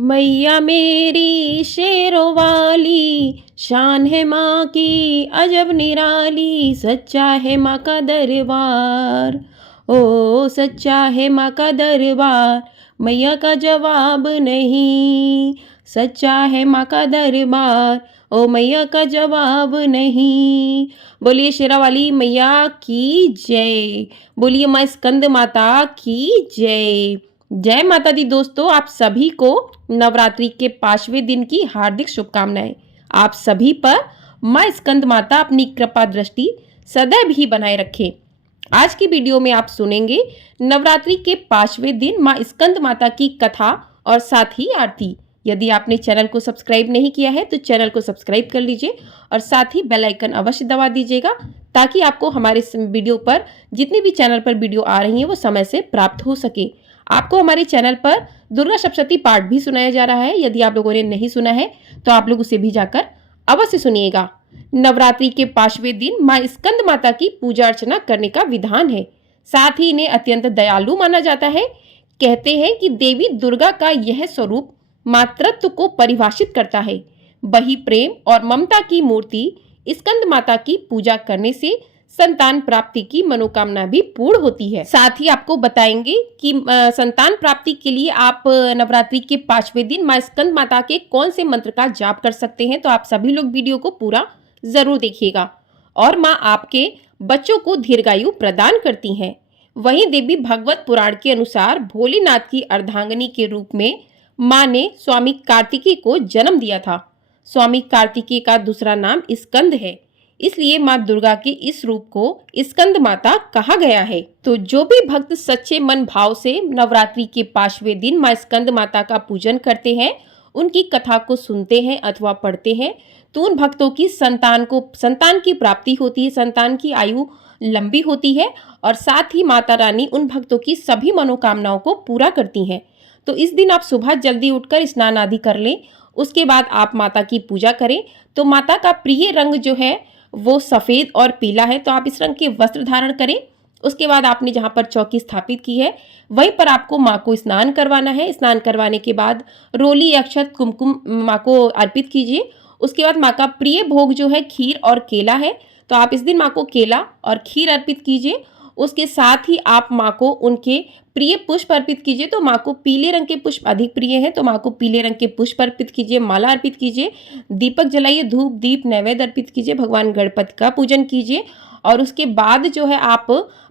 मैया मेरी शेरों वाली, शान है माँ की अजब निराली, सच्चा है माँ का दरबार। ओ सच्चा है माँ का दरबार, मैया का जवाब नहीं। सच्चा है माँ का दरबार, ओ मैया का जवाब नहीं। बोलिए शेरा वाली मैया की जय। बोलिए माँ स्कंद माता की जय। जय माता दी। दोस्तों, आप सभी को नवरात्रि के 5वें दिन की हार्दिक शुभकामनाएं। आप सभी पर माँ स्कंद माता अपनी कृपा दृष्टि सदैव ही बनाए रखें। आज की वीडियो में आप सुनेंगे नवरात्रि के 5वें दिन माँ स्कंद माता की कथा और साथ ही आरती। यदि आपने चैनल को सब्सक्राइब नहीं किया है तो चैनल को सब्सक्राइब कर लीजिए और साथ ही बेल आइकन अवश्य दबा दीजिएगा, ताकि आपको हमारे वीडियो पर जितनी भी चैनल पर वीडियो आ रही है वो समय से प्राप्त हो सके। आपको हमारे चैनल पर दुर्गा सप्तशती पाठ भी सुनाया जा रहा है। यदि आप लोगों ने नहीं सुना है तो आप लोग उसे भी जाकर अवश्य सुनिएगा। नवरात्रि के 5वें दिन माँ स्कंद माता की पूजा अर्चना करने का विधान है। साथ ही इन्हें अत्यंत दयालु माना जाता है। कहते हैं कि देवी दुर्गा का यह स्वरूप मातृत्व को परिभाषित करता है। वही प्रेम और ममता की मूर्ति स्कंद माता की पूजा करने से संतान प्राप्ति की मनोकामना भी पूर्ण होती है। साथ ही आपको बताएंगे कि संतान प्राप्ति के लिए आप नवरात्रि के 5वें दिन माँ स्कंद माता के कौन से मंत्र का जाप कर सकते हैं। तो आप सभी लोग वीडियो को पूरा जरूर देखिएगा। और माँ आपके बच्चों को दीर्घायु प्रदान करती हैं। वहीं देवी भगवत पुराण के अनुसार भोलेनाथ की अर्धांगिनी के रूप में माँ ने स्वामी कार्तिकेय को जन्म दिया था। स्वामी कार्तिकेय का दूसरा नाम स्कंद है, इसलिए माँ दुर्गा के इस रूप को स्कंद माता कहा गया है। तो जो भी भक्त सच्चे मन भाव से नवरात्रि के 5वें दिन माँ स्कंद माता का पूजन करते हैं, उनकी कथा को सुनते हैं अथवा पढ़ते हैं, तो उन भक्तों की संतान की प्राप्ति होती है, संतान की आयु लंबी होती है और साथ ही माता रानी उन भक्तों की सभी मनोकामनाओं को पूरा करती हैं। तो इस दिन आप सुबह जल्दी उठकर स्नान आदि कर लें। उसके बाद आप माता की पूजा करें। तो माता का प्रिय रंग जो है वो सफ़ेद और पीला है, तो आप इस रंग के वस्त्र धारण करें। उसके बाद आपने जहाँ पर चौकी स्थापित की है वहीं पर आपको माँ को स्नान करवाना है। स्नान करवाने के बाद रोली अक्षत कुमकुम माँ को अर्पित कीजिए। उसके बाद माँ का प्रिय भोग जो है खीर और केला है, तो आप इस दिन माँ को केला और खीर अर्पित कीजिए। उसके साथ ही आप माँ को उनके प्रिय पुष्प अर्पित कीजिए। तो माँ को पीले रंग के पुष्प अधिक प्रिय हैं, तो माँ को पीले रंग के पुष्प अर्पित कीजिए, माला अर्पित कीजिए, दीपक जलाइए, धूप दीप नैवेद्य अर्पित कीजिए, भगवान गणपति का पूजन कीजिए और उसके बाद जो है आप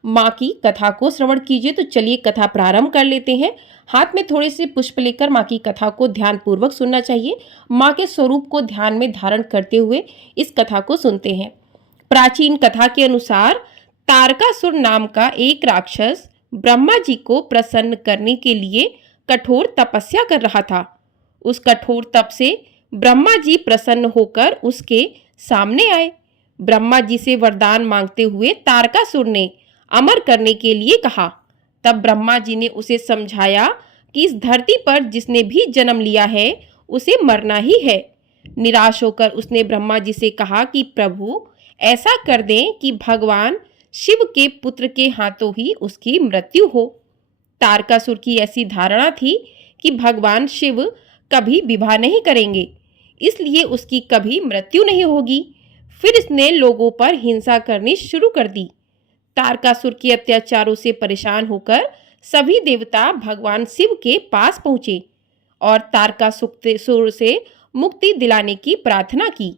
माँ की कथा को श्रवण कीजिए। तो चलिए कथा प्रारंभ कर लेते हैं। हाथ में थोड़े से पुष्प लेकर माँ की कथा को ध्यान पूर्वक सुनना चाहिए। माँ के स्वरूप को ध्यान में धारण करते हुए इस कथा को सुनते हैं। प्राचीन कथा के अनुसार तारकासुर नाम का एक राक्षस ब्रह्मा जी को प्रसन्न करने के लिए कठोर तपस्या कर रहा था। उस कठोर तप से ब्रह्मा जी प्रसन्न होकर उसके सामने आए। ब्रह्मा जी से वरदान मांगते हुए तारकासुर ने अमर करने के लिए कहा। तब ब्रह्मा जी ने उसे समझाया कि इस धरती पर जिसने भी जन्म लिया है उसे मरना ही है। निराश होकर उसने ब्रह्मा जी से कहा कि प्रभु, ऐसा कर दें कि भगवान शिव के पुत्र के हाथों ही उसकी मृत्यु हो। तारकासुर की ऐसी धारणा थी कि भगवान शिव कभी विवाह नहीं करेंगे, इसलिए उसकी कभी मृत्यु नहीं होगी। फिर इसने लोगों पर हिंसा करनी शुरू कर दी। तारकासुर के अत्याचारों से परेशान होकर सभी देवता भगवान शिव के पास पहुंचे और तारकासुर से मुक्ति दिलाने की प्रार्थना की।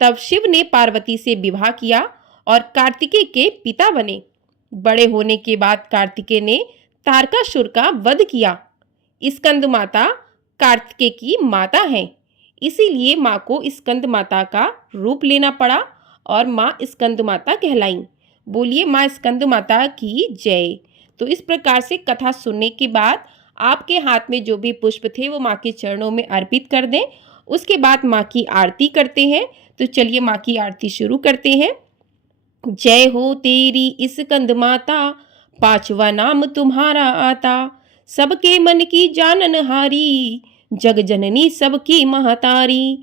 तब शिव ने पार्वती से विवाह किया और कार्तिकेय के पिता बने। बड़े होने के बाद कार्तिकेय ने तारकासुर का वध किया। स्कंद माता कार्तिकेय की माता हैं, इसीलिए माँ को स्कंद माता का रूप लेना पड़ा और माँ स्कंद माता कहलाईं। बोलिए माँ स्कंद माता की जय। तो इस प्रकार से कथा सुनने के बाद आपके हाथ में जो भी पुष्प थे वो माँ के चरणों में अर्पित कर दें। उसके बाद माँ की आरती करते हैं। तो चलिए माँ की आरती शुरू करते हैं। जय हो तेरी स्कंद माता, पांचवा नाम तुम्हारा आता, सबके मन की जाननहारी, जग जननी सबकी महतारी।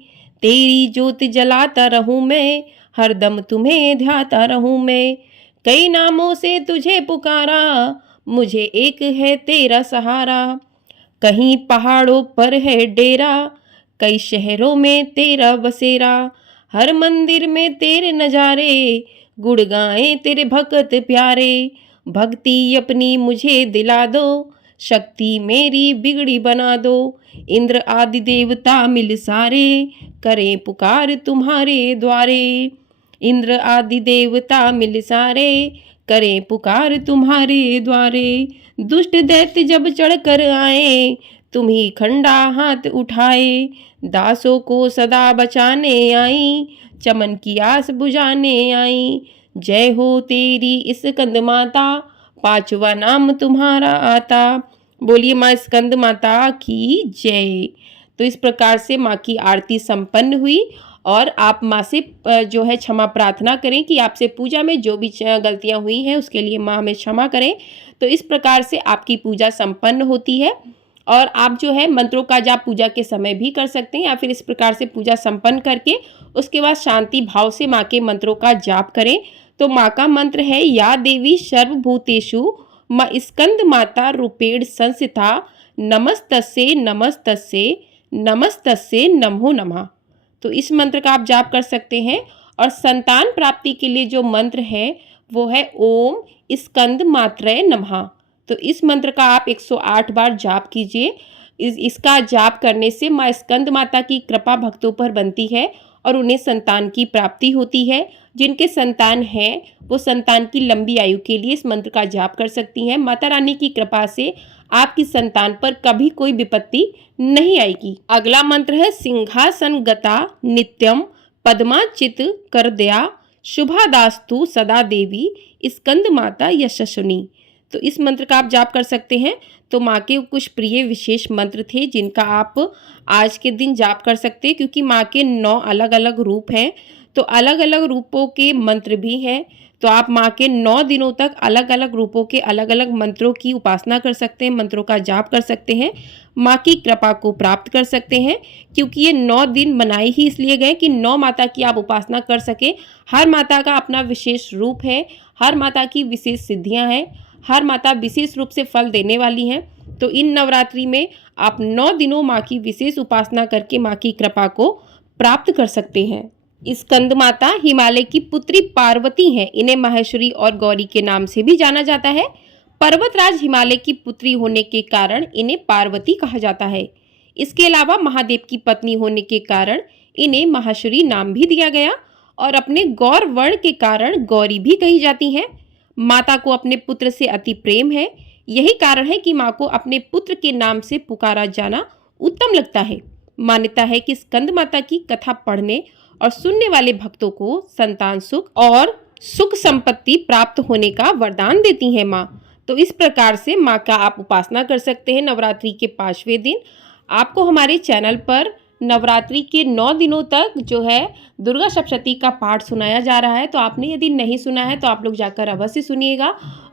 तेरी ज्योत जलाता रहूं मैं, हरदम तुम्हें ध्याता रहूं मैं। कई नामों से तुझे पुकारा, मुझे एक है तेरा सहारा। कहीं पहाड़ों पर है डेरा, कई शहरों में तेरा बसेरा। हर मंदिर में तेरे नजारे, गुण गाएं तेरे भक्त प्यारे। भक्ति अपनी मुझे दिला दो, शक्ति मेरी बिगड़ी बना दो। इंद्र आदि देवता मिल सारे, करें पुकार तुम्हारे द्वारे। इंद्र आदि देवता मिल सारे, करें पुकार तुम्हारे द्वारे। दुष्ट दैत्य जब चढ़ कर आए, तुम्ही खंडा हाथ उठाए। दासों को सदा बचाने आई, चमन की आस बुझाने आई। जय हो तेरी स्कंद माता, पांचवा नाम तुम्हारा आता। बोलिए माँ स्कंद माता की जय। तो इस प्रकार से माँ की आरती संपन्न हुई और आप माँ से जो है क्षमा प्रार्थना करें कि आपसे पूजा में जो भी गलतियाँ हुई हैं उसके लिए माँ हमें क्षमा करें। तो इस प्रकार से आपकी पूजा संपन्न होती है और आप जो है मंत्रों का जाप पूजा के समय भी कर सकते हैं या फिर इस प्रकार से पूजा संपन्न करके उसके बाद शांति भाव से माँ के मंत्रों का जाप करें। तो माँ का मंत्र है या देवी सर्वभूतेषु माँ स्कंद माता रूपेण संस्थिता, नमस्तस्ये नमस्तस्ये नमस्तस्ये नमो नमः। तो इस मंत्र का आप जाप कर सकते हैं। और संतान प्राप्ति के लिए जो मंत्र है वो है ओम स्कंद मात्रय नमः। तो इस मंत्र का आप 108 बार जाप कीजिए। इसका जाप करने से माँ स्कंद माता की कृपा भक्तों पर बनती है और उन्हें संतान की प्राप्ति होती है। जिनके संतान हैं वो संतान की लंबी आयु के लिए इस मंत्र का जाप कर सकती हैं। माता रानी की कृपा से आपकी संतान पर कभी कोई विपत्ति नहीं आएगी। अगला मंत्र है सिंहासन गता नित्यम पद्माचित कर दया, शुभादास्तु सदा देवी स्कंद माता यशस्विनी। तो इस मंत्र का आप जाप कर सकते हैं। तो माँ के कुछ प्रिय विशेष मंत्र थे जिनका आप आज के दिन जाप कर सकते हैं, क्योंकि माँ के 9 अलग अलग रूप हैं तो अलग अलग रूपों के मंत्र भी हैं। तो आप माँ के 9 दिनों तक अलग अलग रूपों के अलग अलग मंत्रों की उपासना कर सकते हैं, मंत्रों का जाप कर सकते हैं, माँ की कृपा को प्राप्त कर सकते हैं। क्योंकि ये 9 दिन बनाए ही इसलिए गए कि 9 माता की आप उपासना कर सके। हर माता का अपना विशेष रूप है, हर माता की विशेष सिद्धियाँ हैं, हर माता विशेष रूप से फल देने वाली हैं। तो इन नवरात्रि में आप 9 दिनों माँ की विशेष उपासना करके माँ की कृपा को प्राप्त कर सकते हैं। स्कंद माता हिमालय की पुत्री पार्वती हैं। इन्हें माहेश्वरी और गौरी के नाम से भी जाना जाता है। पर्वतराज हिमालय की पुत्री होने के कारण इन्हें पार्वती कहा जाता है। इसके अलावा महादेव की पत्नी होने के कारण इन्हें माहेश्वरी नाम भी दिया गया और अपने गौर वर्ण के कारण गौरी भी कही जाती हैं। माता को अपने पुत्र से अति प्रेम है। यही कारण है कि माँ को अपने पुत्र के नाम से पुकारा जाना उत्तम लगता है। मान्यता है कि स्कंद माता की कथा पढ़ने और सुनने वाले भक्तों को संतान सुख और सुख संपत्ति प्राप्त होने का वरदान देती है माँ। तो इस प्रकार से माँ का आप उपासना कर सकते हैं नवरात्रि के 5वें दिन। आपको हमारे चैनल पर नवरात्रि के 9 दिनों तक जो है दुर्गा सप्तशती का पाठ सुनाया जा रहा है। तो आपने यदि नहीं सुना है तो आप लोग जाकर अवश्य सुनिएगा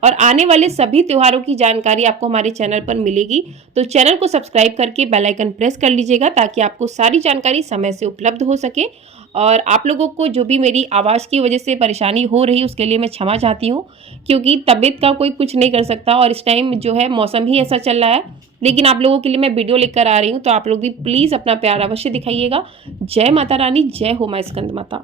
और आने वाले सभी त्योहारों की जानकारी आपको हमारे चैनल पर मिलेगी। तो चैनल को सब्सक्राइब करके बेल आइकन प्रेस कर लीजिएगा ताकि आपको सारी जानकारी समय से उपलब्ध हो सके। और आप लोगों को जो भी मेरी आवाज़ की वजह से परेशानी हो रही उसके लिए मैं क्षमा चाहती हूँ, क्योंकि तबीयत का कोई कुछ नहीं कर सकता और इस टाइम जो है मौसम ही ऐसा चल रहा है। लेकिन आप लोगों के लिए मैं वीडियो लेकर आ रही हूँ, तो आप लोग भी प्लीज़ अपना प्यार अवश्य दिखाइएगा। जय माता रानी, जय हो माँ स्कंद माता।